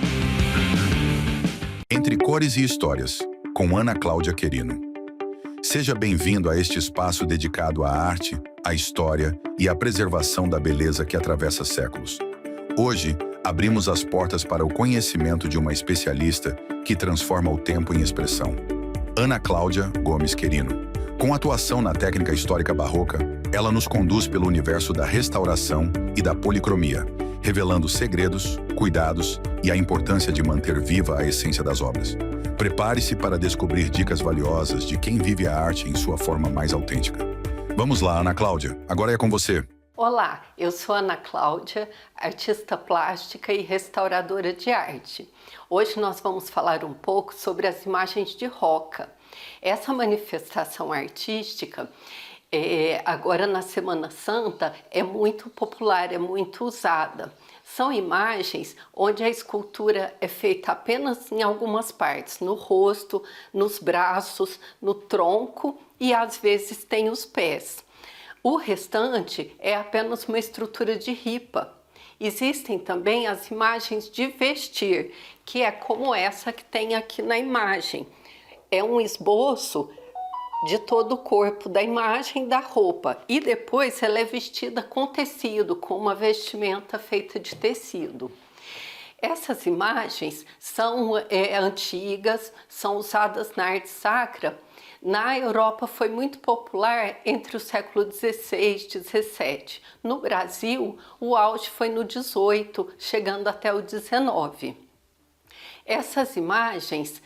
Entre Cores e Histórias, com Ana Cláudia Querino. Seja bem-vindo a este espaço dedicado à arte, à história e à preservação da beleza que atravessa séculos. Hoje, abrimos as portas para o conhecimento de uma especialista que transforma o tempo em expressão. Ana Cláudia Gomes Querino. Com atuação na técnica histórica barroca, ela nos conduz pelo universo da restauração e da policromia, revelando segredos, cuidados e a importância de manter viva a essência das obras. Prepare-se para descobrir dicas valiosas de quem vive a arte em sua forma mais autêntica. Vamos lá, Ana Cláudia, agora é com você. Olá, eu sou Ana Cláudia, artista plástica e restauradora de arte. Hoje nós vamos falar um pouco sobre as imagens de roca. Essa manifestação artística, agora na Semana Santa, é muito popular, é muito usada. São imagens onde a escultura é feita apenas em algumas partes, no rosto, nos braços, no tronco e às vezes tem os pés. O restante é apenas uma estrutura de ripa. Existem também as imagens de vestir, que é como essa que tem aqui na imagem. É um esboço de todo o corpo da imagem da roupa e depois ela é vestida com tecido, com uma vestimenta feita de tecido. Essas imagens são antigas, são usadas na arte sacra. Na Europa foi muito popular entre o século XVI e XVII. No Brasil, o auge foi no XVIII, chegando até o XIX. Essas imagens,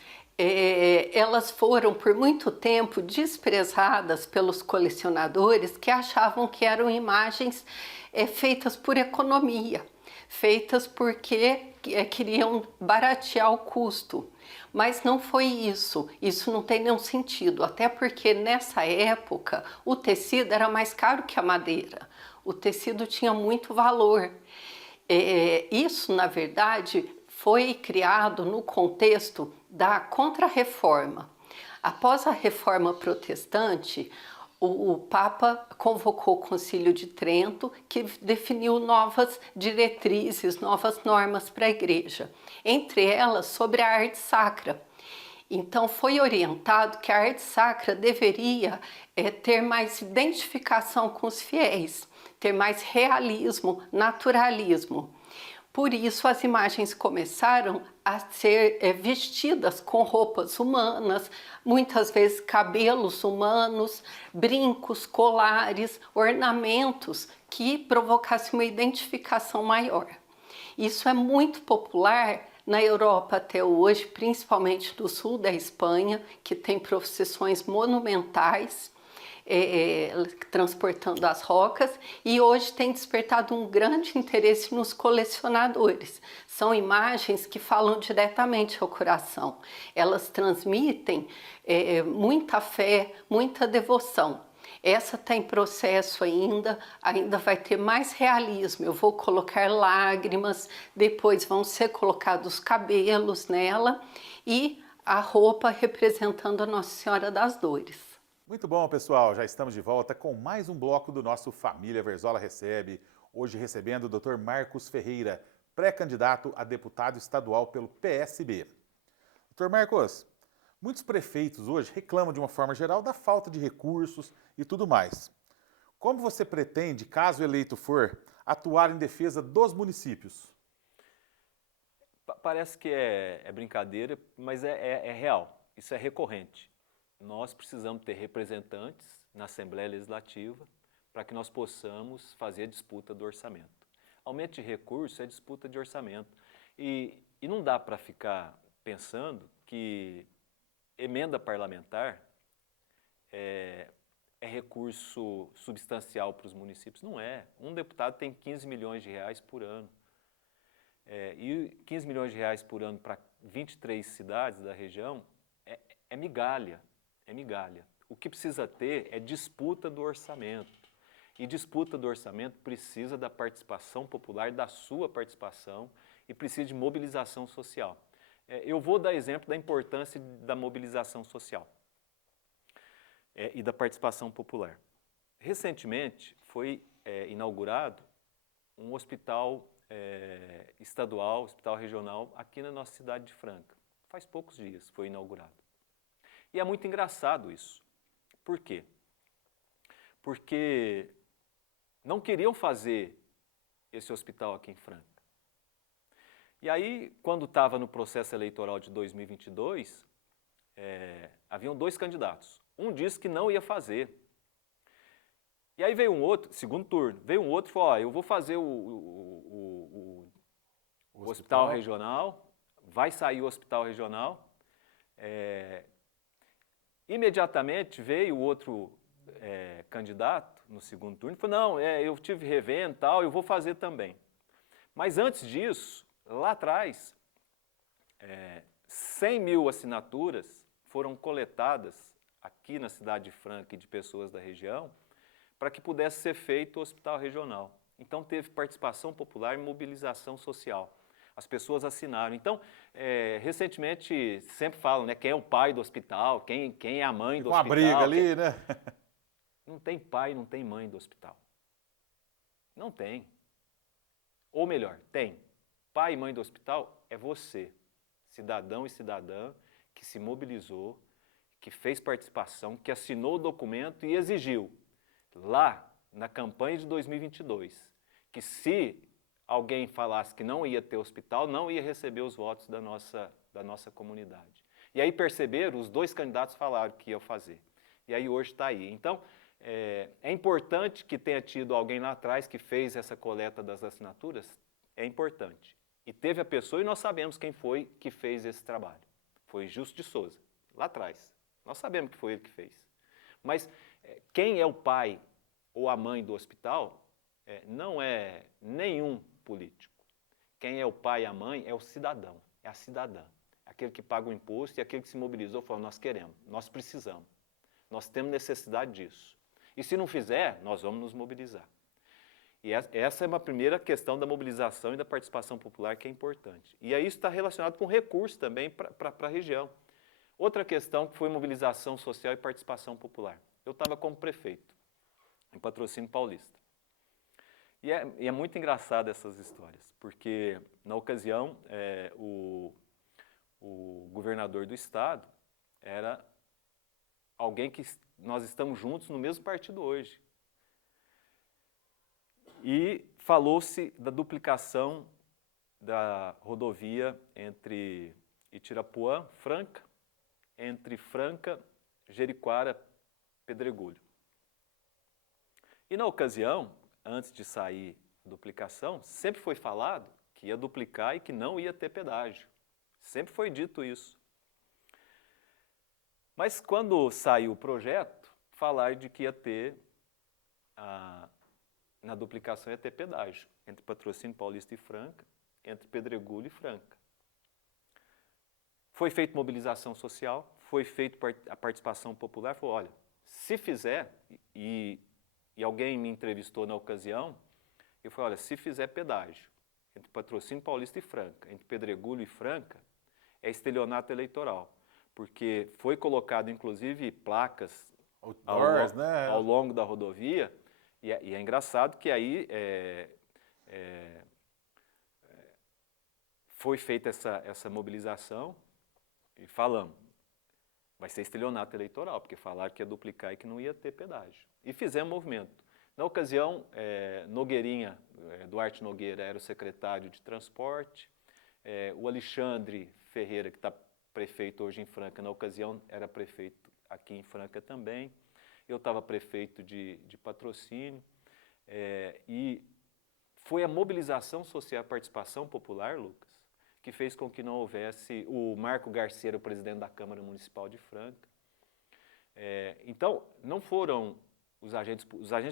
elas foram por muito tempo desprezadas pelos colecionadores que achavam que eram imagens feitas por economia, feitas porque queriam baratear o custo. Mas não foi isso não tem nenhum sentido, até porque nessa época o tecido era mais caro que a madeira, o tecido tinha muito valor. Isso, na verdade, foi criado no contexto da Contra-Reforma. Após a Reforma Protestante, o Papa convocou o Concílio de Trento, que definiu novas diretrizes, novas normas para a Igreja, entre elas sobre a arte sacra. Então foi orientado que a arte sacra deveria ter mais identificação com os fiéis, ter mais realismo, naturalismo. Por isso as imagens começaram a ser vestidas com roupas humanas, muitas vezes cabelos humanos, brincos, colares, ornamentos que provocassem uma identificação maior. Isso é muito popular na Europa até hoje, principalmente no sul da Espanha, que tem procissões monumentais, transportando as rocas, e hoje tem despertado um grande interesse nos colecionadores. São imagens que falam diretamente ao coração. Elas transmitem muita fé, muita devoção. Essa está em processo ainda vai ter mais realismo. Eu vou colocar lágrimas, depois vão ser colocados cabelos nela e a roupa representando a Nossa Senhora das Dores. Muito bom, pessoal. Já estamos de volta com mais um bloco do nosso Família Verzola Recebe. Hoje recebendo o Dr. Marcos Ferreira, pré-candidato a deputado estadual pelo PSB. Dr. Marcos, muitos prefeitos hoje reclamam de uma forma geral da falta de recursos e tudo mais. Como você pretende, caso eleito for, atuar em defesa dos municípios? Parece que é brincadeira, mas é real. Isso é recorrente. Nós precisamos ter representantes na Assembleia Legislativa para que nós possamos fazer a disputa do orçamento. Aumento de recursos é disputa de orçamento. E não dá para ficar pensando que emenda parlamentar é recurso substancial para os municípios. Não é. Um deputado tem 15 milhões de reais por ano. E 15 milhões de reais por ano para 23 cidades da região é migalha. É migalha. O que precisa ter é disputa do orçamento. E disputa do orçamento precisa da participação popular, da sua participação, e precisa de mobilização social. eu vou dar exemplo da importância da mobilização social e da participação popular. Recentemente foi inaugurado um hospital estadual, hospital regional, aqui na nossa cidade de Franca. Faz poucos dias foi inaugurado. E é muito engraçado isso. Por quê? Porque não queriam fazer esse hospital aqui em Franca. E aí, quando estava no processo eleitoral de 2022, haviam 2 candidatos. Um disse que não ia fazer. E aí veio um outro, segundo turno, veio um outro e falou, eu vou fazer o hospital regional, vai sair o hospital regional. Imediatamente veio o outro candidato no segundo turno e falou, não, eu tive revendo e tal, eu vou fazer também. Mas antes disso, lá atrás, 100 mil assinaturas foram coletadas aqui na cidade de Franca e de pessoas da região para que pudesse ser feito o hospital regional. Então teve participação popular e mobilização social. As pessoas assinaram. Então, recentemente, sempre falam, né, quem é o pai do hospital, quem é a mãe do hospital. Uma briga ali, né? Não tem pai, não tem mãe do hospital. Não tem. Ou melhor, tem. Pai e mãe do hospital é você, cidadão e cidadã, que se mobilizou, que fez participação, que assinou o documento e exigiu, lá na campanha de 2022, que se alguém falasse que não ia ter hospital, não ia receber os votos da nossa comunidade. E aí perceberam, os 2 candidatos falaram que iam fazer. E aí hoje está aí. Então, é importante que tenha tido alguém lá atrás que fez essa coleta das assinaturas, é importante. E teve a pessoa, e nós sabemos quem foi que fez esse trabalho. Foi Justo de Souza, lá atrás. Nós sabemos que foi ele que fez. Mas quem é o pai ou a mãe do hospital não é nenhum político. Quem é o pai e a mãe é o cidadão, é a cidadã. Aquele que paga o imposto e aquele que se mobilizou e falou, nós queremos, nós precisamos, nós temos necessidade disso. E se não fizer, nós vamos nos mobilizar. E essa é uma primeira questão da mobilização e da participação popular que é importante. E aí isso está relacionado com recursos também para a região. Outra questão que foi mobilização social e participação popular. Eu estava como prefeito, em Patrocínio Paulista. E é muito engraçado essas histórias, porque na ocasião o governador do estado era alguém que nós estamos juntos no mesmo partido hoje. E falou-se da duplicação da rodovia entre Itirapuã, Franca, entre Franca, Jericoara, Pedregulho. E na ocasião, antes de sair a duplicação, sempre foi falado que ia duplicar e que não ia ter pedágio. Sempre foi dito isso. Mas quando saiu o projeto, falaram de que ia ter, na duplicação ia ter pedágio, entre Patrocínio Paulista e Franca, entre Pedregulho e Franca. Foi feita mobilização social, foi feita a participação popular, falou, olha, se fizer, e alguém me entrevistou na ocasião, eu falei, olha, se fizer pedágio entre Patrocínio Paulista e Franca, entre Pedregulho e Franca, é estelionato eleitoral, porque foi colocado, inclusive, placas ao longo da rodovia, e é engraçado que aí foi feita essa mobilização e falamos, vai ser estelionato eleitoral, porque falaram que ia duplicar e que não ia ter pedágio. E fizemos movimento. Na ocasião, Nogueirinha, Duarte Nogueira, era o secretário de transporte, o Alexandre Ferreira, que está prefeito hoje em Franca, na ocasião era prefeito aqui em Franca também, eu estava prefeito de Patrocínio, e foi a mobilização social, a participação popular, Lucas, que fez com que não houvesse o Marco Garcia, o presidente da Câmara Municipal de Franca. Então, não foram os agentes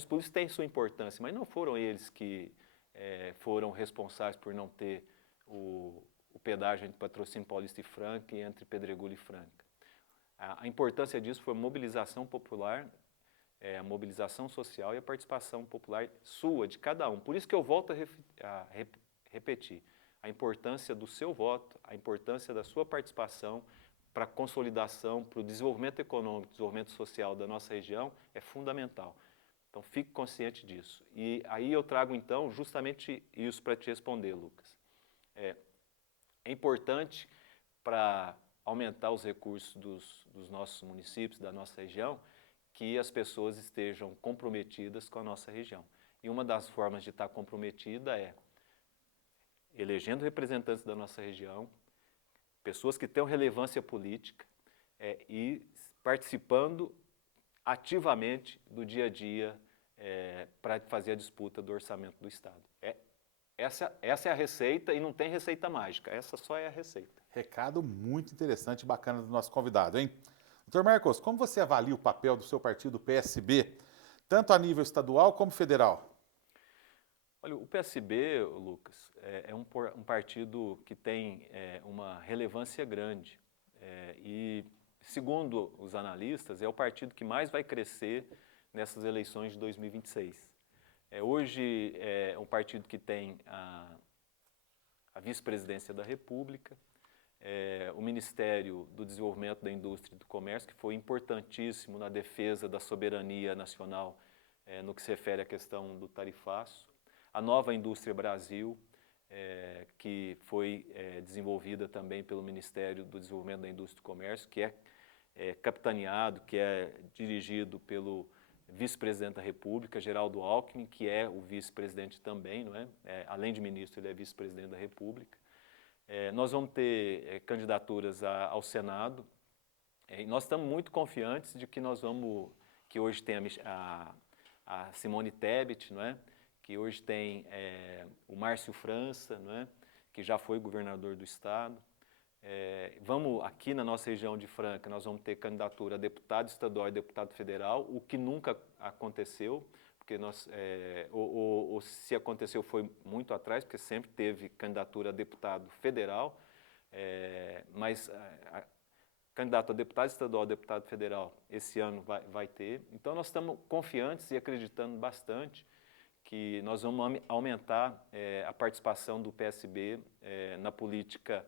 políticos têm sua importância, mas não foram eles que foram responsáveis por não ter o pedágio entre Patrocínio Paulista e Franca e entre Pedregulho e Franca. A importância disso foi a mobilização popular, a mobilização social e a participação popular sua, de cada um. Por isso que eu volto a repetir. a importância do seu voto, a importância da sua participação para a consolidação, para o desenvolvimento econômico, desenvolvimento social da nossa região é fundamental. Então, fique consciente disso. E aí eu trago, então, justamente isso para te responder, Lucas. É importante para aumentar os recursos dos nossos municípios, da nossa região, que as pessoas estejam comprometidas com a nossa região. E uma das formas de estar comprometida é elegendo representantes da nossa região, pessoas que tenham relevância política e participando ativamente do dia a dia para fazer a disputa do orçamento do Estado. Essa é a receita e não tem receita mágica, essa só é a receita. Recado muito interessante e bacana do nosso convidado, hein? Doutor Marcos, como você avalia o papel do seu partido PSB, tanto a nível estadual como federal? Olha, o PSB, Lucas, é um partido que tem uma relevância grande e, segundo os analistas, é o partido que mais vai crescer nessas eleições de 2026. Hoje é um partido que tem a vice-presidência da República, o Ministério do Desenvolvimento da Indústria e do Comércio, que foi importantíssimo na defesa da soberania nacional no que se refere à questão do tarifaço, a Nova Indústria Brasil, que foi desenvolvida também pelo Ministério do Desenvolvimento da Indústria e do Comércio, que é capitaneado, que é dirigido pelo vice-presidente da República, Geraldo Alckmin, que é o vice-presidente também, não é? Além de ministro, ele é vice-presidente da República. Nós vamos ter candidaturas ao Senado, e nós estamos muito confiantes de que nós vamos, que hoje tem a Simone Tebet, não é? Que hoje tem o Márcio França, não é? Que já foi governador do estado. Vamos, aqui na nossa região de Franca, nós vamos ter candidatura a deputado estadual e deputado federal, o que nunca aconteceu, porque ou se aconteceu foi muito atrás, porque sempre teve candidatura a deputado federal, mas candidato a deputado estadual, deputado federal, esse ano vai ter. Então, nós estamos confiantes e acreditando bastante que nós vamos aumentar a participação do PSB na política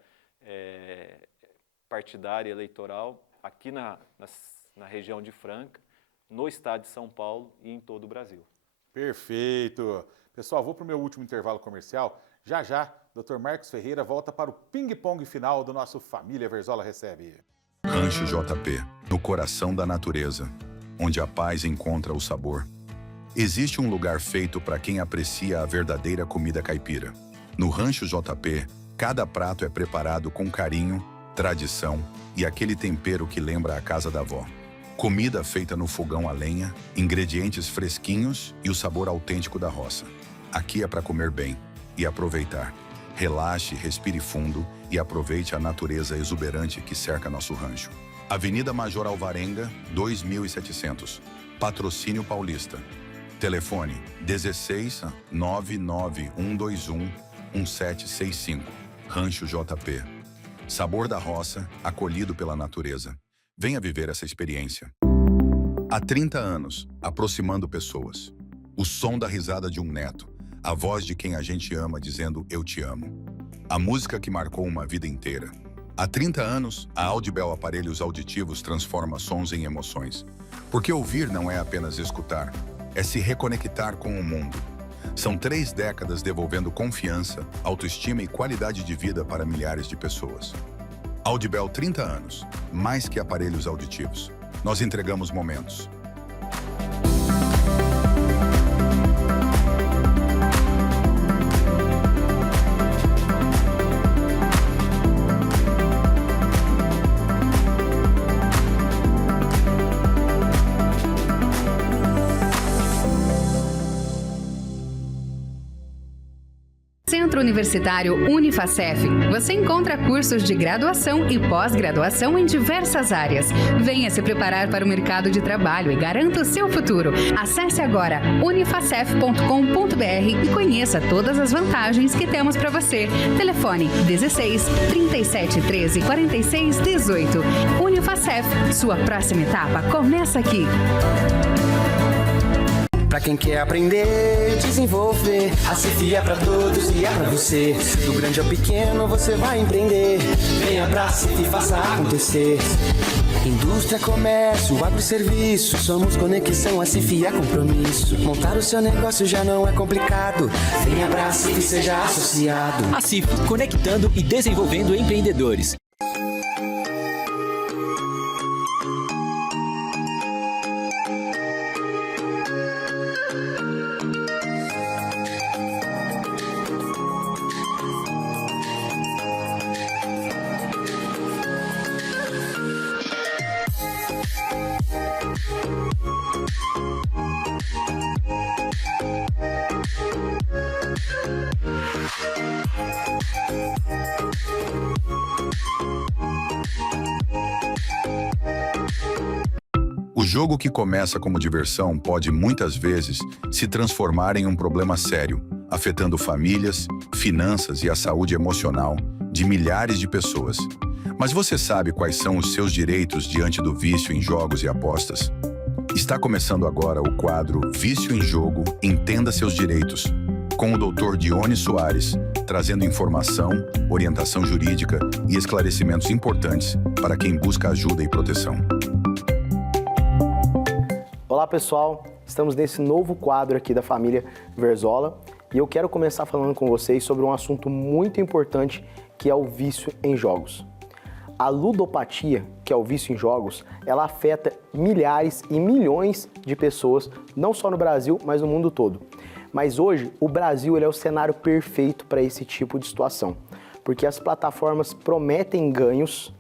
partidária eleitoral aqui na região de Franca, no estado de São Paulo e em todo o Brasil. Perfeito! Pessoal, vou para o meu último intervalo comercial. Já já, Dr. Marcos Ferreira volta para o ping-pong final do nosso Família Verzola Recebe. Rancho JP, no coração da natureza, onde a paz encontra o sabor. Existe um lugar feito para quem aprecia a verdadeira comida caipira. No Rancho JP, cada prato é preparado com carinho, tradição e aquele tempero que lembra a casa da avó. Comida feita no fogão a lenha, ingredientes fresquinhos e o sabor autêntico da roça. Aqui é para comer bem e aproveitar. Relaxe, respire fundo e aproveite a natureza exuberante que cerca nosso rancho. Avenida Major Alvarenga, 2700. Patrocínio Paulista. Telefone 16 99121 1765. Rancho JP. Sabor da roça, acolhido pela natureza. Venha viver essa experiência. Há 30 anos, aproximando pessoas. O som da risada de um neto. A voz de quem a gente ama dizendo eu te amo. A música que marcou uma vida inteira. Há 30 anos, a Audibel Aparelhos Auditivos transforma sons em emoções. Porque ouvir não é apenas escutar, é se reconectar com o mundo. São 3 décadas devolvendo confiança, autoestima e qualidade de vida para milhares de pessoas. Audibel 30 anos, mais que aparelhos auditivos. Nós entregamos momentos. Centro Universitário Unifacef. Você encontra cursos de graduação e pós-graduação em diversas áreas. Venha se preparar para o mercado de trabalho e garanta o seu futuro. Acesse agora unifacef.com.br e conheça todas as vantagens que temos para você. Telefone 16 37 13 46 18. Unifacef, sua próxima etapa começa aqui. Para pra quem quer aprender, desenvolver. A Cif é pra todos e é pra você. Do grande ao pequeno você vai empreender. Venha pra Cif e faça acontecer. Indústria, comércio, agroserviço. Somos conexão, a Cif é compromisso. Montar o seu negócio já não é complicado. Venha pra Cif e seja associado. A Cif, conectando e desenvolvendo empreendedores. O jogo que começa como diversão pode, muitas vezes, se transformar em um problema sério, afetando famílias, finanças e a saúde emocional de milhares de pessoas. Mas você sabe quais são os seus direitos diante do vício em jogos e apostas? Está começando agora o quadro Vício em Jogo, Entenda Seus Direitos, com o Dr. Dione Soares, trazendo informação, orientação jurídica e esclarecimentos importantes para quem busca ajuda e proteção. Olá pessoal, estamos nesse novo quadro aqui da família Verzola e eu quero começar falando com vocês sobre um assunto muito importante que é o vício em jogos. A ludopatia, que é o vício em jogos, ela afeta milhares e milhões de pessoas, não só no Brasil, mas no mundo todo. Mas hoje, o Brasil ele é o cenário perfeito para esse tipo de situação, porque as plataformas prometem ganhos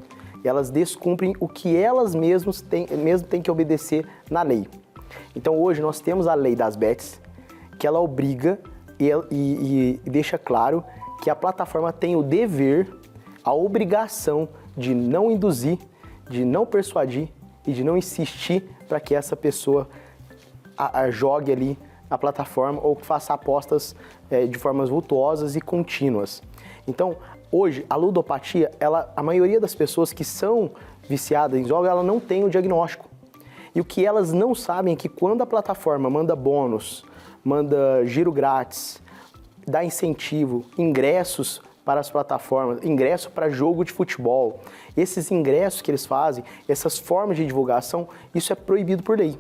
e elas descumprem o que elas mesmas têm que obedecer na lei. Então hoje nós temos a lei das bets, que ela obriga e deixa claro que a plataforma tem o dever, a obrigação de não induzir, de não persuadir e de não insistir para que essa pessoa jogue ali na plataforma ou faça apostas de formas vultuosas e contínuas. Então, hoje, a ludopatia, a maioria das pessoas que são viciadas em jogos, ela não tem o diagnóstico. E o que elas não sabem é que quando a plataforma manda bônus, manda giro grátis, dá incentivo, ingressos para as plataformas, ingresso para jogo de futebol, esses ingressos que eles fazem, essas formas de divulgação, isso é proibido por lei.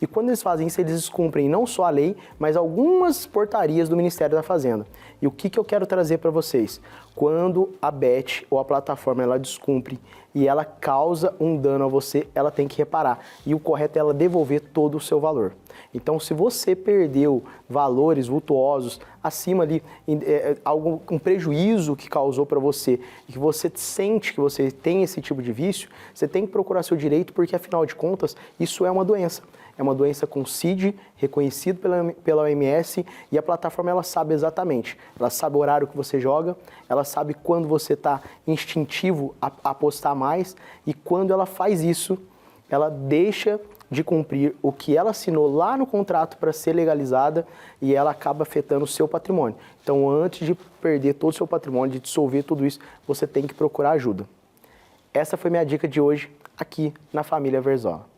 E quando eles fazem isso, eles descumprem não só a lei, mas algumas portarias do Ministério da Fazenda. E o que eu quero trazer para vocês? Quando a bet ou a plataforma ela descumpre e ela causa um dano a você, ela tem que reparar. E o correto é ela devolver todo o seu valor. Então, se você perdeu valores vultuosos acima ali, um prejuízo que causou para você e que você sente que você tem esse tipo de vício, você tem que procurar seu direito porque, afinal de contas, isso é uma doença. É uma doença com CID, reconhecido pela OMS, e a plataforma ela sabe exatamente. Ela sabe o horário que você joga, ela sabe quando você está instintivo a apostar mais, e quando ela faz isso, ela deixa de cumprir o que ela assinou lá no contrato para ser legalizada e ela acaba afetando o seu patrimônio. Então, antes de perder todo o seu patrimônio, de dissolver tudo isso, você tem que procurar ajuda. Essa foi minha dica de hoje aqui na Família Verzola.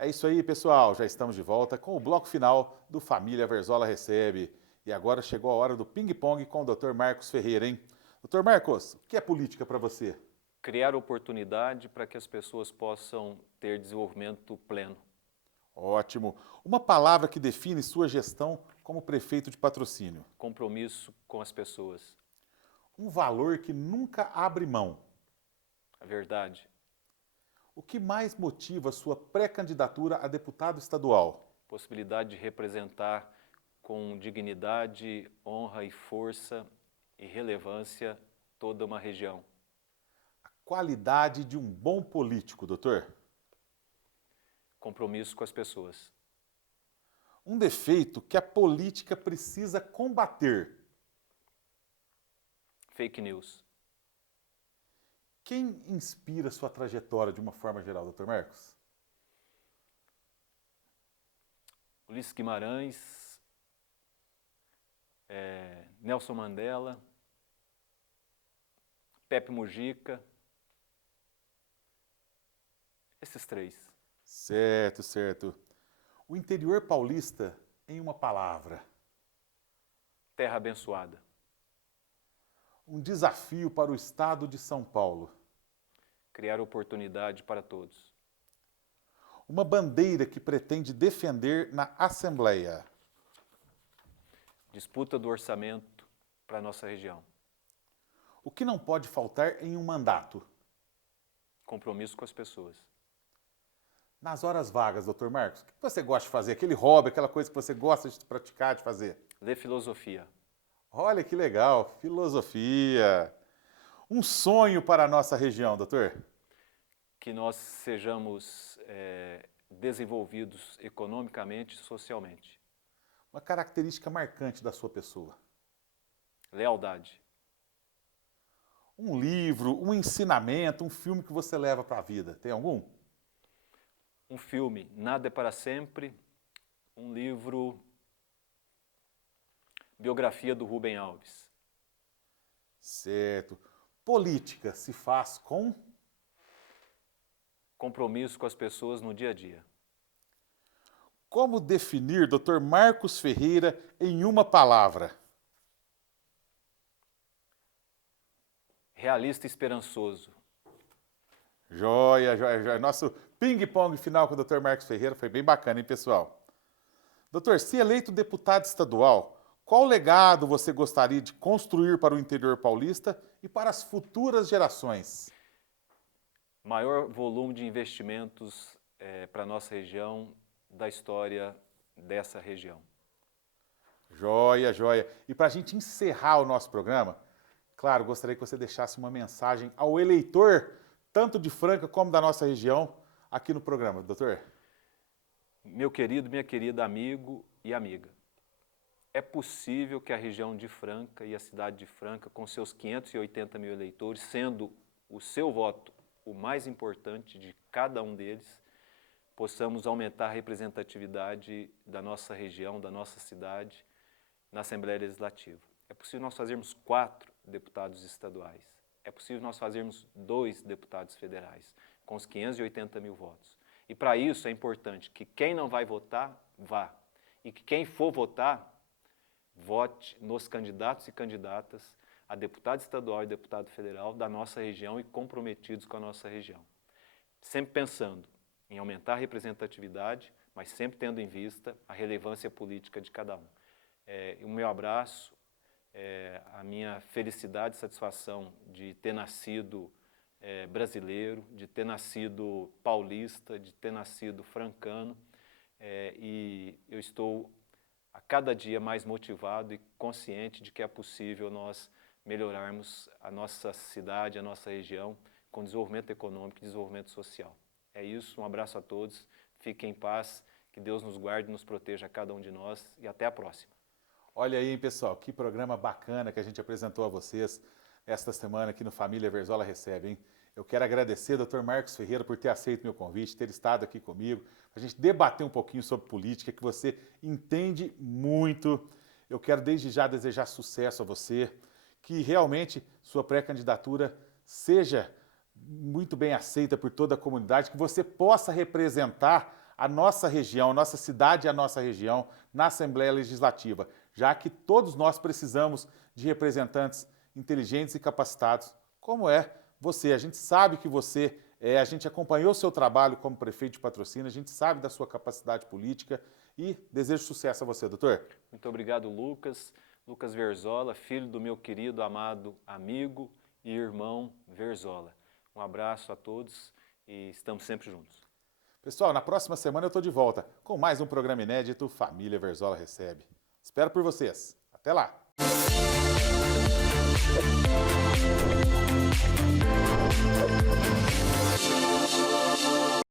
É isso aí, pessoal. Já estamos de volta com o bloco final do Família Verzola Recebe. E agora chegou a hora do ping-pong com o Dr. Marcos Ferreira, hein? Dr. Marcos, o que é política para você? Criar oportunidade para que as pessoas possam ter desenvolvimento pleno. Ótimo. Uma palavra que define sua gestão como prefeito de Patrocínio. Compromisso com as pessoas. Um valor que nunca abre mão. A verdade. O que mais motiva a sua pré-candidatura a deputado estadual? Possibilidade de representar com dignidade, honra e força e relevância toda uma região. A qualidade de um bom político, doutor? Compromisso com as pessoas. Um defeito que a política precisa combater. Fake news. Quem inspira sua trajetória de uma forma geral, Dr. Marcos? Ulisses Guimarães, Nelson Mandela, Pepe Mujica, esses três. Certo, certo. O interior paulista Em uma palavra. Terra abençoada. Um desafio para o estado de São Paulo. Criar oportunidade para todos. Uma bandeira que pretende defender na Assembleia. Disputa do orçamento para a nossa região. O que não pode faltar em um mandato? Compromisso com as pessoas. Nas horas vagas, Dr. Marcos, o que você gosta de fazer? Aquele hobby, aquela coisa que você gosta de praticar, de fazer? Ler filosofia. Olha que legal, filosofia. Um sonho para a nossa região, doutor? Que nós sejamos desenvolvidos economicamente e socialmente. Uma característica marcante da sua pessoa? Lealdade. Um livro, um ensinamento, um filme que você leva para a vida, tem algum? Um filme, Nada é para Sempre. Um livro, biografia do Rubem Alves. Certo. Política se faz com? Compromisso com as pessoas no dia a dia. Como definir Dr. Marcos Ferreira em uma palavra? Realista e esperançoso. Joia, joia, joia. Nosso ping-pong final com o Dr. Marcos Ferreira foi bem bacana, hein, pessoal? Doutor, se eleito deputado estadual, qual legado você gostaria de construir para o interior paulista e para as futuras gerações? Maior volume de investimentos para a nossa região, da história dessa região. Joia, joia. E para a gente encerrar o nosso programa, claro, gostaria que você deixasse uma mensagem ao eleitor, tanto de Franca como da nossa região, aqui no programa, doutor. Meu querido, minha querida amigo e amiga, é possível que a região de Franca e a cidade de Franca, com seus 580 mil eleitores, sendo o seu voto o mais importante de cada um deles, possamos aumentar a representatividade da nossa região, da nossa cidade, na Assembleia Legislativa. É possível nós fazermos 4 deputados estaduais. É possível nós fazermos 2 deputados federais, com os 580 mil votos. E para isso é importante que quem não vai votar, vá. E que quem for votar, vote nos candidatos e candidatas a deputado estadual e deputado federal da nossa região e comprometidos com a nossa região. Sempre pensando em aumentar a representatividade, mas sempre tendo em vista a relevância política de cada um. O meu abraço, a minha felicidade e satisfação de ter nascido brasileiro, de ter nascido paulista, de ter nascido francano, e eu estou a cada dia mais motivado e consciente de que é possível nós melhorarmos a nossa cidade, a nossa região, com desenvolvimento econômico e desenvolvimento social. É isso, um abraço a todos, fiquem em paz, que Deus nos guarde e nos proteja a cada um de nós e até a próxima. Olha aí, hein, pessoal, que programa bacana que a gente apresentou a vocês esta semana aqui no Família Verzola Recebe, hein? Eu quero agradecer ao Dr. Marcos Ferreira por ter aceito meu convite, ter estado aqui comigo, a gente debater um pouquinho sobre política, que você entende muito. Eu quero desde já desejar sucesso a você, que realmente sua pré-candidatura seja muito bem aceita por toda a comunidade, que você possa representar a nossa região, a nossa cidade e a nossa região na Assembleia Legislativa, já que todos nós precisamos de representantes inteligentes e capacitados, como é você. A gente sabe que você a gente acompanhou o seu trabalho como prefeito de Patrocínio, a gente sabe da sua capacidade política e desejo sucesso a você, doutor. Muito obrigado, Lucas. Lucas Verzola, filho do meu querido, amado amigo e irmão Verzola. Um abraço a todos e estamos sempre juntos. Pessoal, na próxima semana eu estou de volta com mais um programa inédito Família Verzola Recebe. Espero por vocês. Até lá!